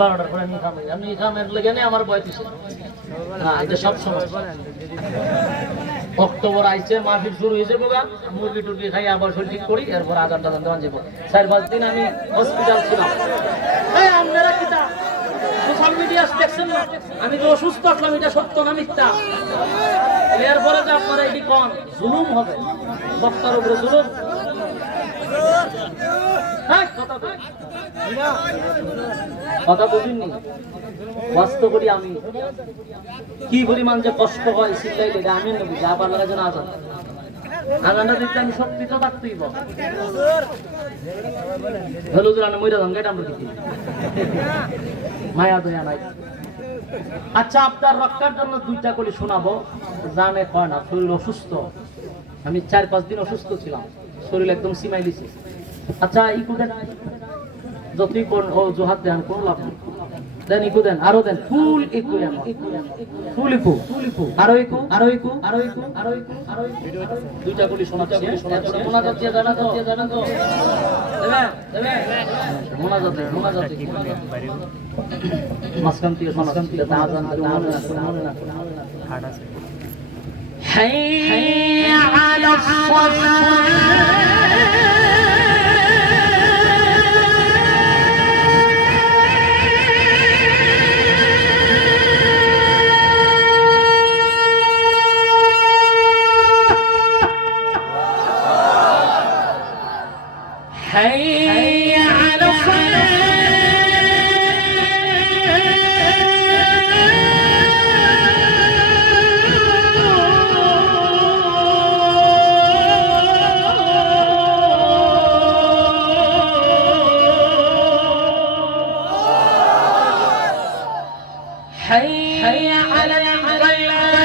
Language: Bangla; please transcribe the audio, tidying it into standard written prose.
12টার পরে আমি খামাই আমি খামের লেগে নেই আমার বয়স এটা সব সময় অক্টোবর আইছে মাহফিল শুরু হয়েছে বোগা মুরগি টুরগি খাই আবার শরীর ঠিক করি এরপর আজান টাজান দেওয়া যাবো 4-5 দিন আমি হসপিটাল ছিলাম। আপনারা কিটা সোশ্যাল মিডিয়া দেখছেন না আমি তো অসুস্থ আসলাম, এটা সত্য না মিথ্যা? এরপরে যে আপনারা এটি কোন জুলুম হবে, বক্তার উপরে জুলুম। কথা বুঝিনি, বাস্তব করি আমি কি পরিমাণ যে কষ্ট হয় চিল্লাইলে এটা আমি না বুঝি। আবার লাগা যেন আজান আজানটা দিতে আমি শক্তি তো থাকতেই হলো দুরানো মইরা যান গেট আমরা দিতে মায়া দয়া নাই। আচ্ছা, আপনার রক্ষার জন্য দুইটা করে শোনাবো, জানে কয় না শরীর অসুস্থ, আমি 4-5 দিন অসুস্থ ছিলাম, শরীর একদম সিমাই দিছে। আচ্ছা ইকু দেন, যতই কোন ও জোহাত দেন কোন লাভ নেই, দেন ইকু দেন, আরো দেন, ফুল ইকু দেন, ফুল ইকু, আরো ইকু, আরো ইকু, আরো ইকু, আরো ইকু, আরো ইকু, দুইটা গুলি শোনাচ্ছি। মোনাজাত দিয়ে জানা তো দেবেন দেবেন মোনাজাত মাসকাম থেকে আজান মনে না হাইয়া আলা حي على حي على الفلاح